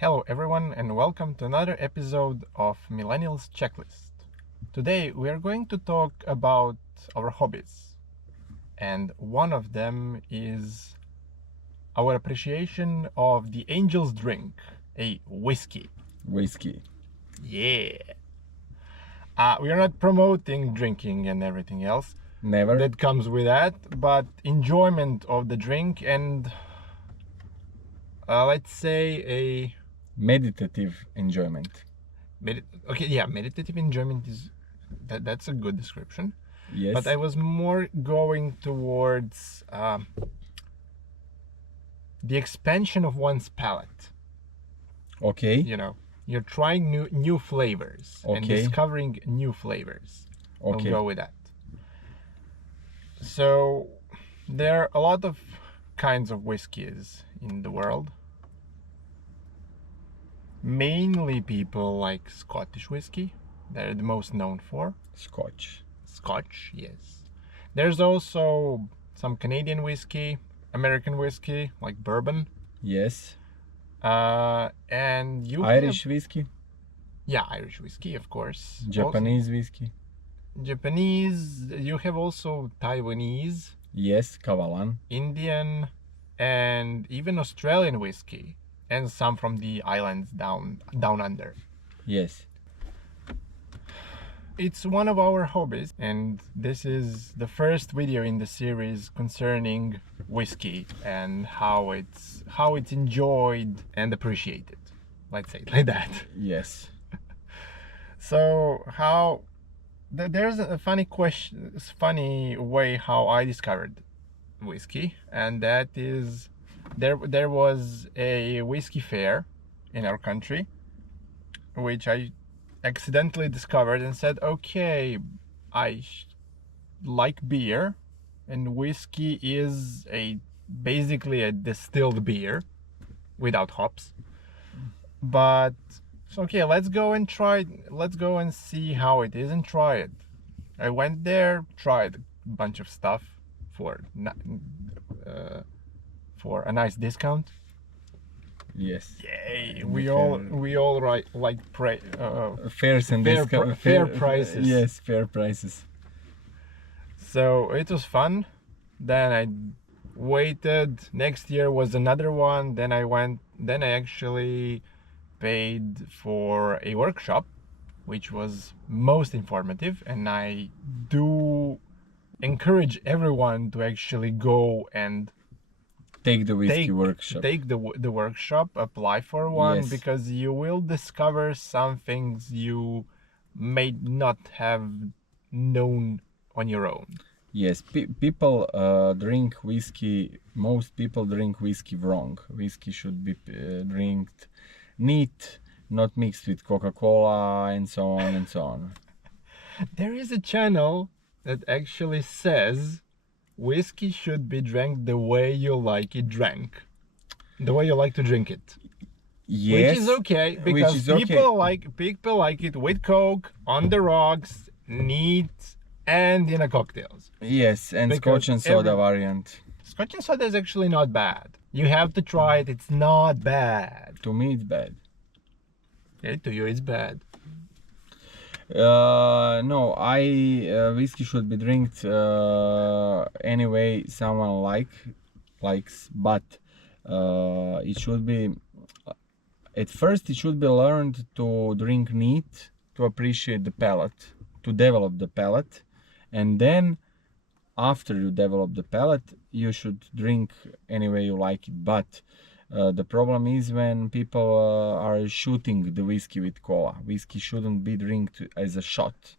Hello everyone and welcome to another episode of Millenialz Checklist. Today we are going to talk about our hobbies, and one of them is our appreciation of the angel's drink, a whiskey. Whiskey. Yeah. We are not promoting drinking and everything else Never. that comes with that, but enjoyment of the drink and let's say a Meditative enjoyment. meditative enjoyment is that's a good description. Yes. But I was more going towards the expansion of one's palate. Okay. You know, you're trying new flavors and Okay. discovering new flavors. Okay. I'll go with that. So there are a lot of kinds of whiskeys in the world. Mainly people like Scottish whiskey. They're the most known for. Scotch. Scotch, yes. There's also some Canadian whiskey, American whiskey, like bourbon. Yes. And you Irish whiskey. Yeah, Irish whiskey, of course. Japanese whiskey. Japanese. You have also Taiwanese. Yes. Kavalan. Indian, and even Australian whiskey, and some from the islands down under. Yes. It's one of our hobbies, and this is the first video in the series concerning whiskey and how it's enjoyed and appreciated. Let's say it like that. Yes. So there's a funny way how I discovered whiskey, and that is there was a whiskey fair in our country, which I accidentally discovered and said, okay, I like beer, and whiskey is basically a distilled beer without hops. But okay, let's go and see how it is and try it. I went there, tried a bunch of stuff for a nice discount. Yes. Yay! We all like Fairs and fair prices. Yes, fair prices. So it was fun. Then I waited. Next year was another one. Then I actually paid for a workshop, which was most informative, and I do encourage everyone to actually go and Take the whiskey workshop. Take the workshop, apply for one, Yes. because you will discover some things you may not have known on your own. Yes, people drink whiskey. Most people drink whiskey wrong. Whiskey should be drinked neat, not mixed with Coca-Cola and so on and so on. There is a channel that actually says whiskey should be drank the way you like it drank, the way you like to drink it. Yes, which is okay, because people like it with Coke, on the rocks, neat, and in a cocktails. Yes, and Because Scotch and soda variant. Scotch and soda is actually not bad. You have to try it. It's not bad. To me, it's bad. Yeah, to you, it's bad. No, whiskey should be drinked anyway someone likes, but it should be at first it should be learned to drink neat, to appreciate the palate, to develop the palate, and then after you develop the palate you should drink any way you like it. But the problem is when people are shooting the whiskey with cola. Whiskey shouldn't be drinked as a shot.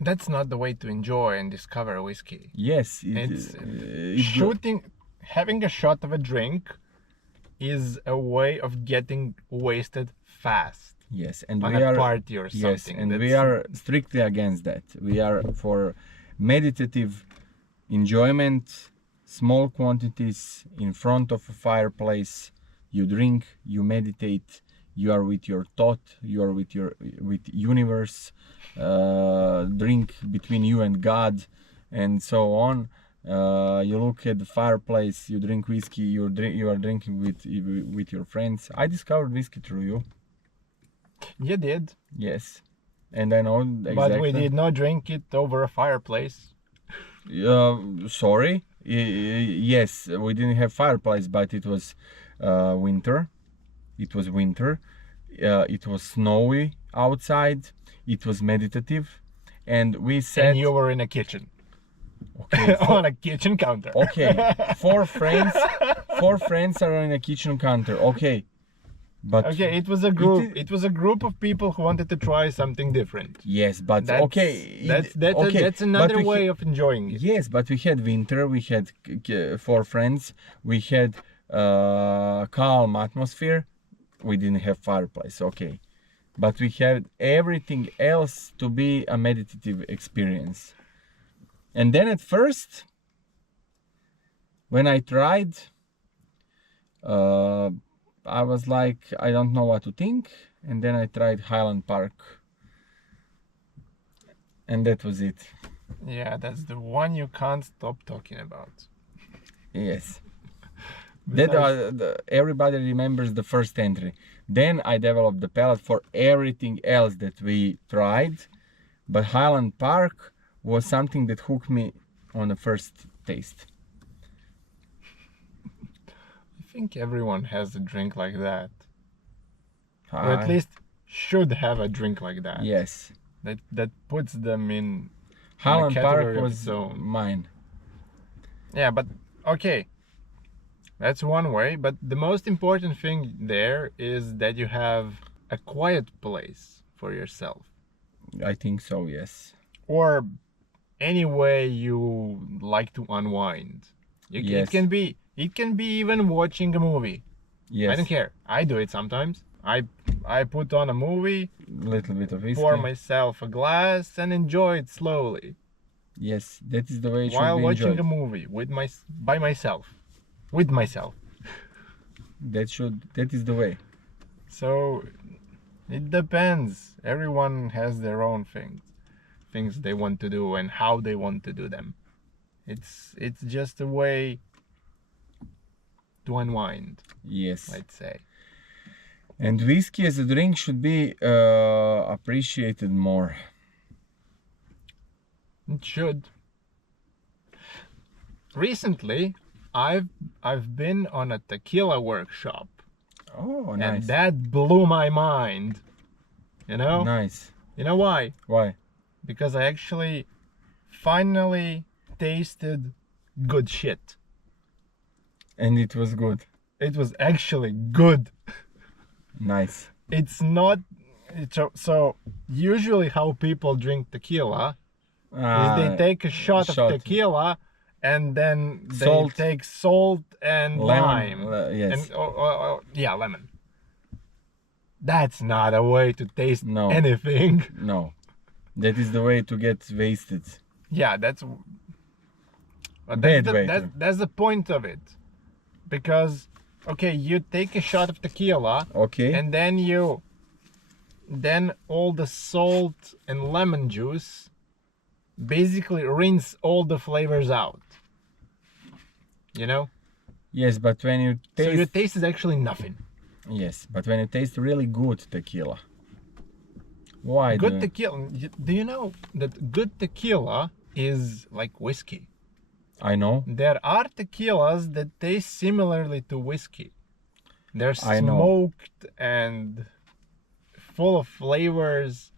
That's not the way to enjoy and discover whiskey. Yes, having a shot of a drink is a way of getting wasted fast. Yes, and on we a are party or something. Yes, and we are strictly against that. We are for meditative enjoyment, small quantities in front of a fireplace. You drink, you meditate, you are with your thought, you are with universe. Drink between you and God, and so on. You look at the fireplace, you drink whiskey, you are drinking with your friends. I discovered whiskey through you. You did. Yes, and I know exactly. But we did not drink it over a fireplace. Sorry. Yes, we didn't have fireplace, but it was winter. It was winter. It was snowy outside. It was meditative, and we sat. And you were in a kitchen. Okay, on a kitchen counter. Okay, four friends are on a kitchen counter. Okay, but okay, it was a group. It was a group of people who wanted to try something different. Yes, but That's, okay, that's another way of enjoying it. Yes, but we had winter. We had four friends. We had calm atmosphere. We didn't have fireplace. Okay, but we had everything else to be a meditative experience. And then at first, when I tried, I was like, I don't know what to think. And then I tried Highland Park. And that was it. Yeah, that's the one you can't stop talking about. Yes. Everybody remembers the first entry. Then I developed the palate for everything else that we tried. But Highland Park was something that hooked me on the first taste. I think everyone has a drink like that. Or at least should have a drink like that. Yes. That puts them in Highland Park of was its own. mine. Yeah, but okay. That's one way, but the most important thing there is that you have a quiet place for yourself. I think so, yes. Or any way you like to unwind. Yes. It can be even watching a movie. Yes. I don't care. I do it sometimes. I put on a movie, little bit of whiskey, pour myself a glass and enjoy it slowly. Yes, that is the way it should be while watching enjoyed. a movie by myself. With myself. That is the way. So it depends. Everyone has their own things they want to do and how they want to do them. It's just a way to unwind. Yes. Let's say. And whiskey as a drink should be appreciated more. It should. Recently, I've been on a tequila workshop. Oh, nice. And that blew my mind. You know? Nice. You know why? Why? Because I actually finally tasted good shit. And it was good. It was actually good. Nice. It's not so usually how people drink tequila is they take a shot of tequila and then they take salt and lime. Yes. And yeah, lemon. That's not a way to taste anything. No. That is the way to get wasted. Yeah, that's the point of it. Because okay, you take a shot of tequila, okay, and then all the salt and lemon juice basically rinse all the flavors out. You know? Yes, but when you taste... So your taste is actually nothing. Yes, but when you taste really good tequila. Why? Good tequila. Do you know that good tequila is like whiskey? I know. There are tequilas that taste similarly to whiskey. They're smoked and full of flavors.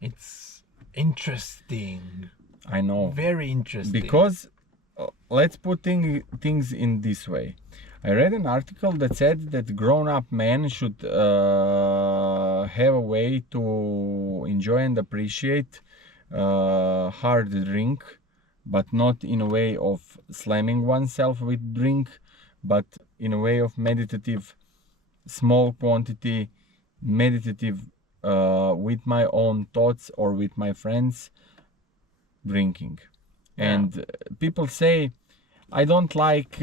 It's interesting. I know. Very interesting. Because let's put things in this way. I read an article that said that grown-up men should have a way to enjoy and appreciate hard drink, but not in a way of slamming oneself with drink, but in a way of meditative, small quantity, meditative with my own thoughts or with my friends drinking. Yeah. And people say, I don't like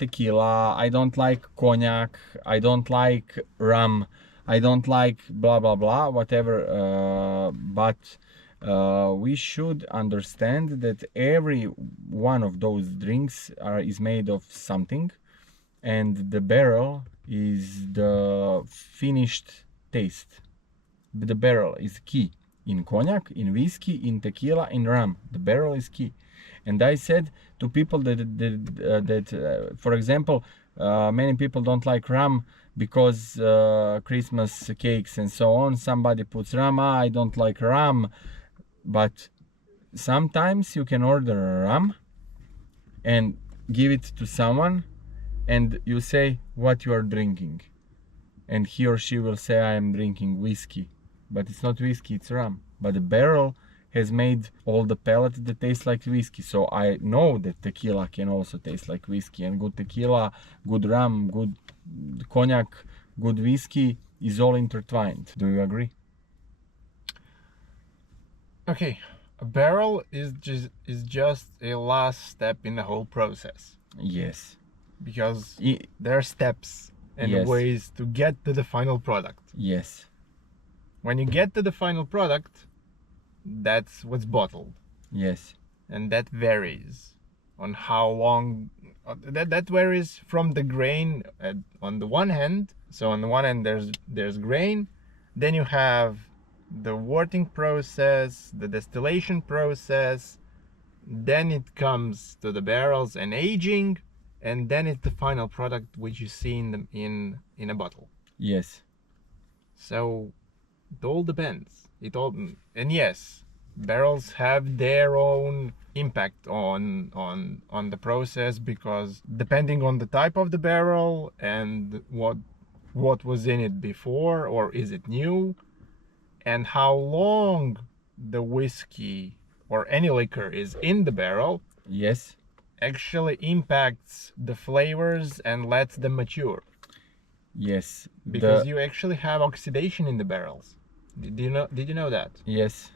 tequila, I don't like cognac, I don't like rum, I don't like blah blah blah, whatever, but We should understand that every one of those drinks is made of something, and the barrel is the finished taste. The barrel is key in cognac, in whiskey, in tequila, in rum. The barrel is key. And I said to people that for example, many people don't like rum because Christmas cakes and so on. Somebody puts rum. I don't like rum, but sometimes you can order a rum and give it to someone, and you say what you are drinking, and he or she will say, I am drinking whiskey, but it's not whiskey, it's rum. But the barrel has made all the palate that tastes like whiskey. So I know that tequila can also taste like whiskey, and good tequila, good rum, good cognac, good whiskey is all intertwined. Do you agree? Okay, a barrel is just a last step in the whole process, Yes. because there are steps and Yes. ways to get to the final product. Yes. When you get to the final product, that's what's bottled, Yes. and that varies on how long. That varies from the grain on the one hand. So on the one hand, there's grain, then you have the worting process, the distillation process, then it comes to the barrels and aging, and then it's the final product which you see in a bottle. Yes. So it all depends. And yes, barrels have their own impact on the process, because depending on the type of the barrel and what was in it before, or is it new, and how long the whiskey or any liquor is in the barrel, Yes. actually impacts the flavors and lets them mature, Yes. because you actually have oxidation in the barrels. Did you know that Yes.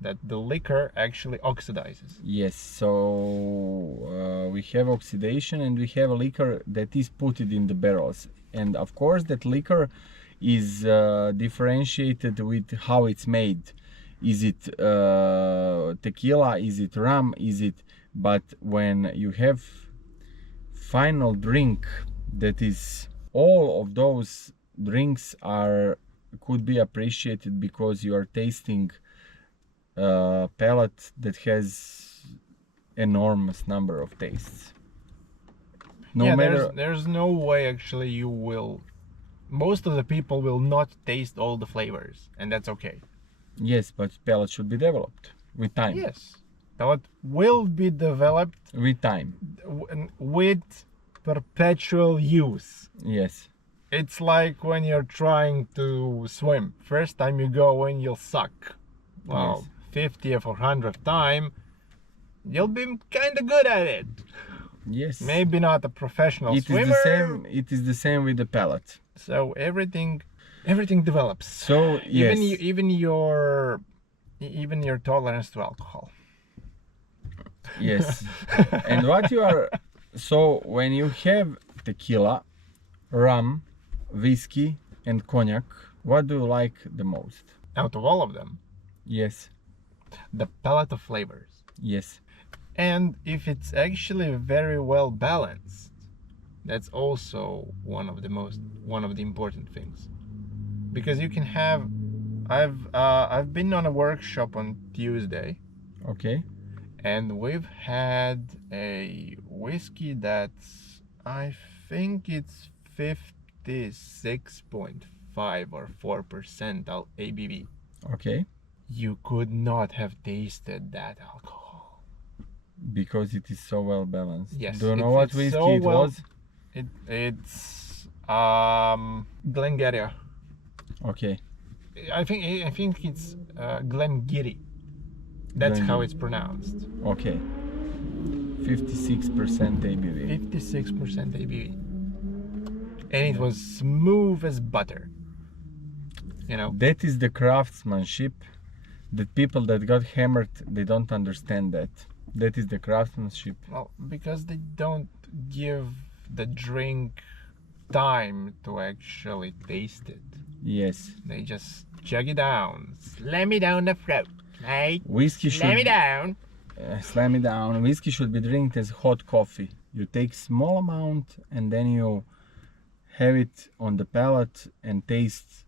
the liquor actually oxidizes? Yes. So we have oxidation, and we have a liquor that is put in the barrels, and of course that liquor is differentiated with how it's made. Is it tequila? Is it rum? Is it? But when you have final drink, that is, all of those drinks could be appreciated because you are tasting a palate that has enormous number of tastes. No matter. There's no way actually most of the people will not taste all the flavors, and that's okay. Yes, but palate should be developed with time. Yes, palate will be developed With time. with perpetual use. Yes. It's like when you're trying to swim. First time you go in, you'll suck. Well, 50th or 100th time, you'll be kind of good at it. Yes. Maybe not a professional swimmer. It is the same with the palate. So everything develops. So yes. Even your tolerance to alcohol. Yes. And what you are, so when you have tequila, rum, whiskey, and cognac, what do you like the most? Out of all of them, Yes. the palette of flavors. Yes. And if it's actually very well balanced, that's also one of the important things. Because you can have, I've been on a workshop on Tuesday, Okay. and we've had a whiskey that's, I think it's 56.5 or 4% ABV. Okay. You could not have tasted that alcohol. Because it is so well balanced. Yes. Do you know what whiskey so it was? It's Glengarry. Okay. I think it's Glengarry. That's how it's pronounced. Okay. 56% ABV. 56% ABV. And it was smooth as butter. You know? That is the craftsmanship that people that got hammered, they don't understand that. That is the craftsmanship. Well, because they don't give the drink time to actually taste it. Yes. They just chug it down, slam it down the throat. Mate, Whiskey slam me down. Slam it down. Whiskey should be drinked as hot coffee. You take small amount and then you have it on the palate and taste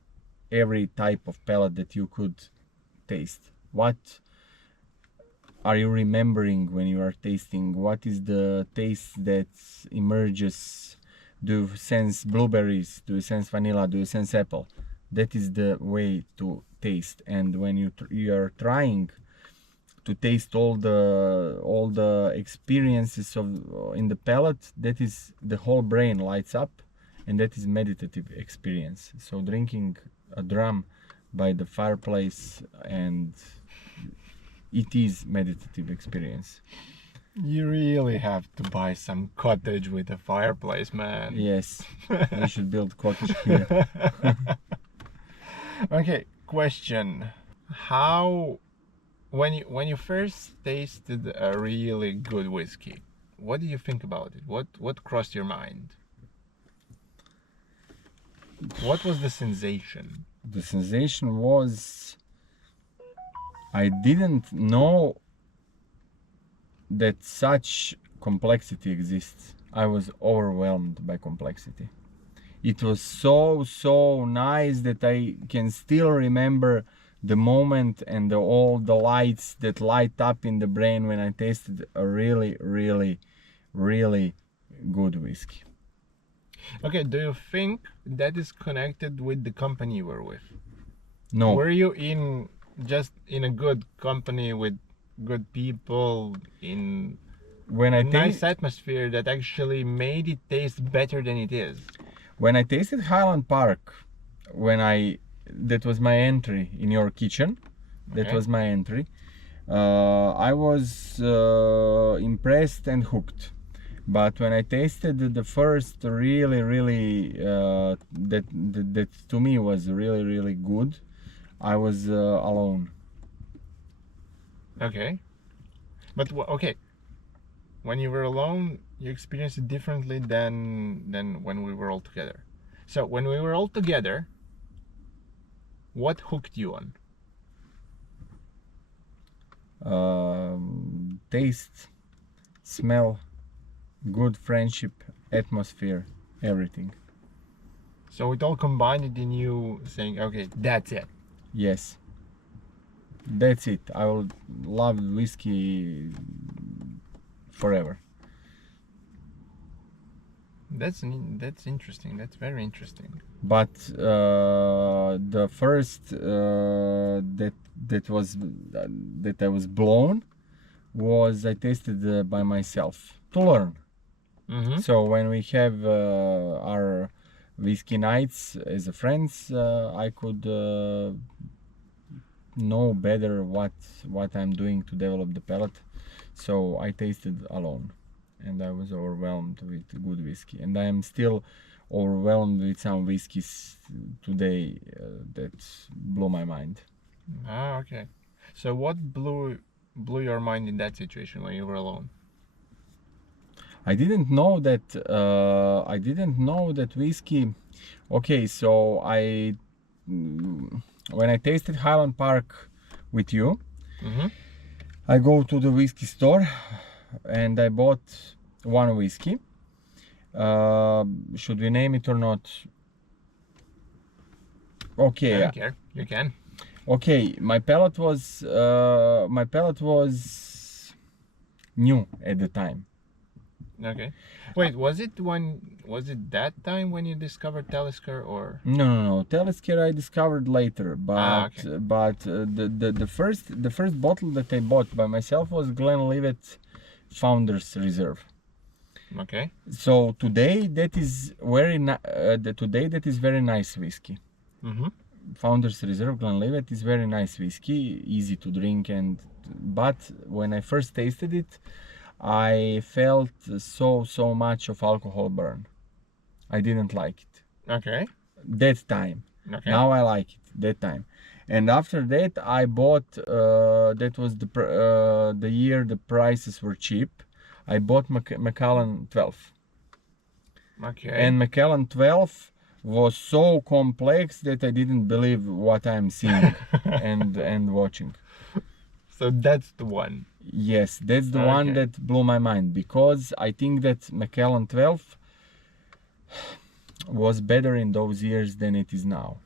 every type of palate that you could taste. What are you remembering when you are tasting? What is the taste that emerges? Do you sense blueberries? Do you sense vanilla? Do you sense apple? That is the way to taste. And when you are trying to taste all the experiences of in the palate, that is the whole brain lights up, and that is meditative experience. So drinking a dram by the fireplace, and it is meditative experience. You really have to buy some cottage with a fireplace, man. Yes, we should build cottage here. Okay, question. How when you first tasted a really good whiskey, what did you think about it? What crossed your mind? What was the sensation? The sensation was, I didn't know that such complexity exists. I was overwhelmed by complexity. It was so nice that I can still remember the moment and all the lights that light up in the brain when I tasted a really good whiskey. Okay, do you think that is connected with the company you were with? No. Were you just in a good company with good people in When I nice atmosphere that actually made it taste better than it is? When I tasted Highland Park, that was my entry in your kitchen. That Okay. was my entry. I was impressed and hooked. But when I tasted the first really that to me was really good, I was alone. Okay. But okay, when you were alone, you experienced it differently than when we were all together. So when we were all together, what hooked you on? Taste, smell, good friendship, atmosphere, everything. So it all combined in you saying, okay, that's it. Yes. That's it. I will love whiskey forever. That's interesting. That's very interesting. But the first that I was blown was I tasted by myself to learn. Mm-hmm. So when we have our whiskey nights as a friends, I could know better what I'm doing to develop the palate. So I tasted alone, and I was overwhelmed with good whiskey, and I am still overwhelmed with some whiskeys today that blew my mind. Ah, okay. So what blew your mind in that situation when you were alone? I didn't know that whiskey. Okay, so when I tasted Highland Park with you, Mm-hmm. I go to the whiskey store and I bought one whiskey. Should we name it or not? Okay. I don't care. You can. Okay, my palate was new at the time. Okay. Wait, was it that time when you discovered Talisker or? No. Talisker I discovered later, but Okay. The first bottle that I bought by myself was Glenlivet Founder's Reserve. Okay. So today that is very nice whiskey. Mm-hmm. Founder's Reserve Glenlivet is very nice whiskey, easy to drink, but when I first tasted it, I felt so much of alcohol burn. I didn't like it. Okay. That time. Okay. Now I like it. That time. And after that, I bought. That was the year the prices were cheap. I bought Macallan 12. Okay. And Macallan 12 was so complex that I didn't believe what I'm seeing and watching. So that's the one. Yes, that's the one Okay. that blew my mind, because I think that Macallan 12 was better in those years than it is now.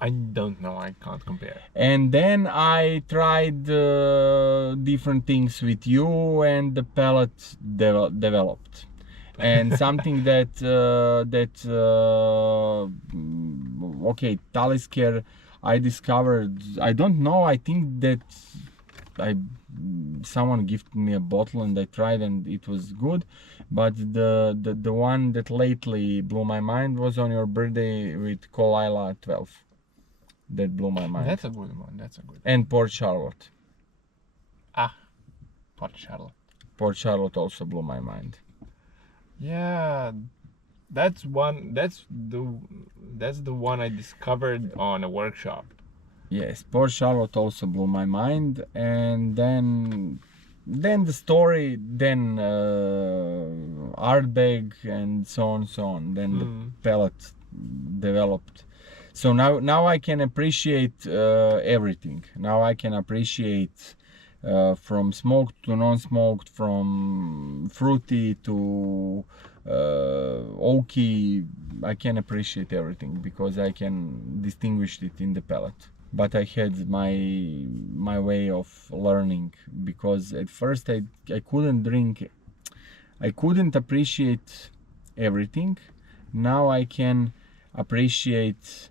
I don't know. I can't compare. And then I tried different things with you, and the palate developed. And something okay, Talisker, I discovered, I don't know, I think that I someone gifted me a bottle and I tried and it was good, but the one that lately blew my mind was on your birthday with Kolila 12. That blew my mind. That's a good one. That's a good one. And Port Charlotte. Ah, Port Charlotte. Port Charlotte also blew my mind. Yeah, that's one. That's the one I discovered on a workshop. Yes, Port Charlotte also blew my mind, and then the story, then Ardbeg and so on. Then the palette developed. So now I can appreciate everything. Now I can appreciate from smoked to non-smoked, from fruity to oaky. I can appreciate everything because I can distinguish it in the palate. But I had my way of learning, because at first I couldn't drink, I couldn't appreciate everything. Now I can appreciate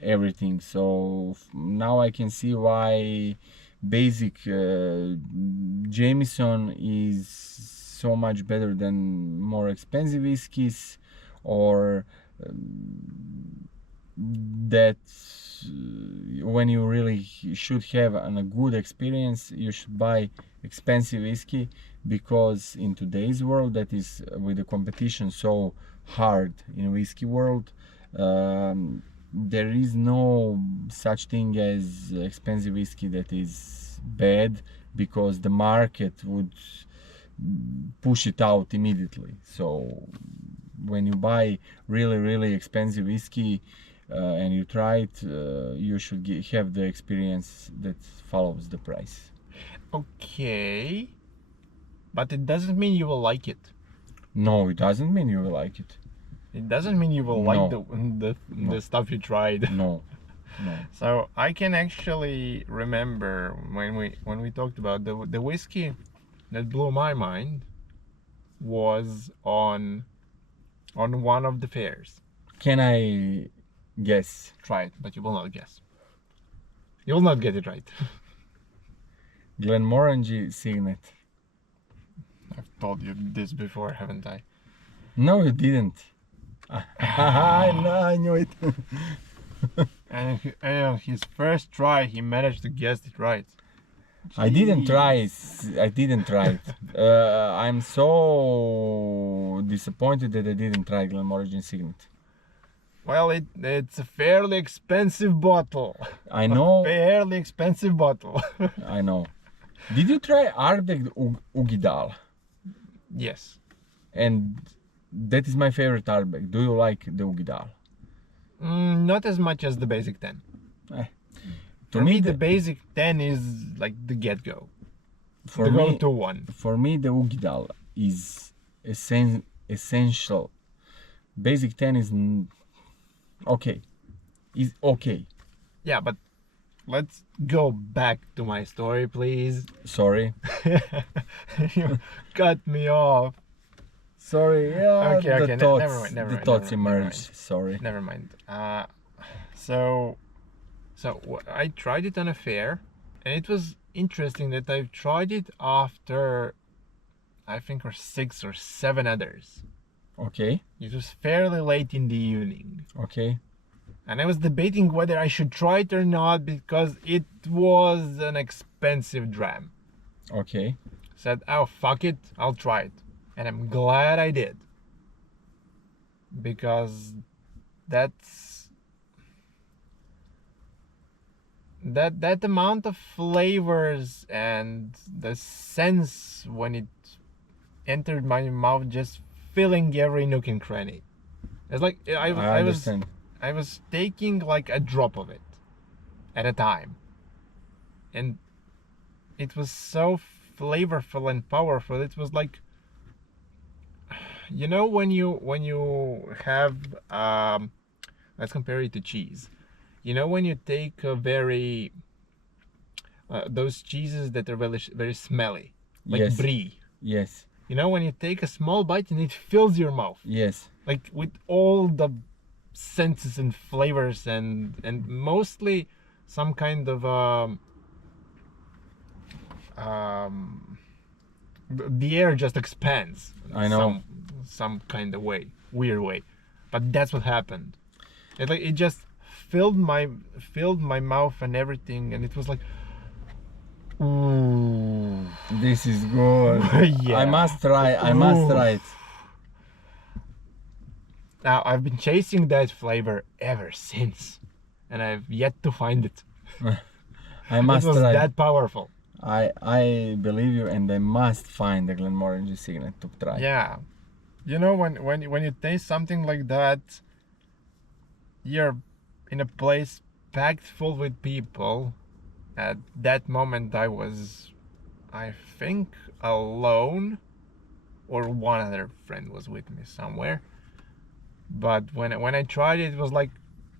everything. So now I can see why basic Jameson is so much better than more expensive whiskeys, or that when you really should have a good experience, you should buy expensive whiskey, because in today's world, that is with the competition so hard in whiskey world, there is no such thing as expensive whiskey that is bad, because the market would push it out immediately. So when you buy really expensive whiskey and you try it, you should have the experience that follows the price. Okay, but it doesn't mean you will like it. No, it doesn't mean you will like it. It doesn't mean you will like the stuff you tried. No. So I can actually remember when we talked about the whiskey that blew my mind was on one of the fairs. Can I guess? Try it, but you will not guess. You will not get it right. Glenmorangie Signet. I've told you this before, haven't I? No, you didn't. I knew it. And on his first try, he managed to guess it right. I didn't try it. I'm so disappointed that I didn't try Glenmorangie Signet. Well, it's a fairly expensive bottle. I know. A fairly expensive bottle. I know. Did you try Ardbeg Ugidal? Yes. And that is my favorite Ardbeg. Do you like the Ugidal? Not as much as the basic 10. For me, the basic 10 is like the get-go. For the me, go-to one. For me, the Ugidal is essential. Basic 10 is okay. Is okay. Yeah, but let's go back to my story, please. Sorry. You cut me off. Sorry. Yeah. Okay. The thoughts emerge. Sorry. Never mind. So I tried it on a fair, and it was interesting that I've tried it after, I think, 6 or 7 others. Okay. It was fairly late in the evening. Okay. And I was debating whether I should try it or not, because it was an expensive dram. Okay. Said, oh, fuck it, I'll try it. And I'm glad I did. Because that amount of flavors and the sense when it entered my mouth, just filling every nook and cranny. It's like I was taking like a drop of it at a time, and it was so flavorful and powerful. It was like, you know, when you have let's compare it to cheese. You know, when you take a very those cheeses that are very smelly, like Yes. brie. Yes. You know, when you take a small bite and it fills your mouth, Yes. like with all the senses and flavors, and mostly some kind of the air just expands. I know. Some kind of way, weird way, but that's what happened. It just filled my mouth and everything, and it was like, ooh. This is good. Yeah. I must try. I must Ooh. try it. Now I've been chasing that flavor ever since, and I've yet to find it. I must It was try. that powerful. I believe you, and I must find the Glenmorangie Signet to try. Yeah, you know, when you taste something like that, you're in a place packed full with people. At that moment, I think, alone, or one other friend was with me somewhere. But when I tried it, it was like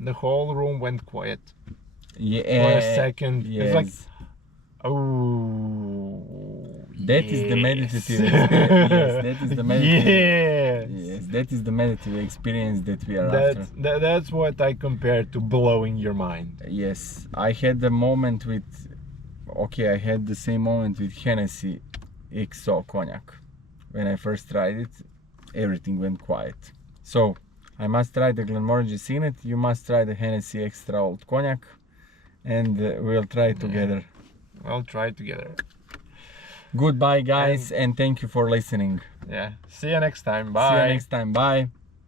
the whole room went quiet Yeah. for a second. Yes. It's like, oh, That is the yes. meditative experience. Yes, that is the meditative. Yes. Yes, that is the meditative experience that we are after. That's what I compare to blowing your mind. Yes, I had the moment with. Okay, I had the same moment with Hennessy XO cognac. When I first tried it, everything went quiet. So I must try the Glenmorangie Signet. You must try the Hennessy Extra Old Cognac, and we'll try it together. We'll try it together. Goodbye, guys, and thank you for listening. Yeah. See you next time. Bye. See you next time. Bye.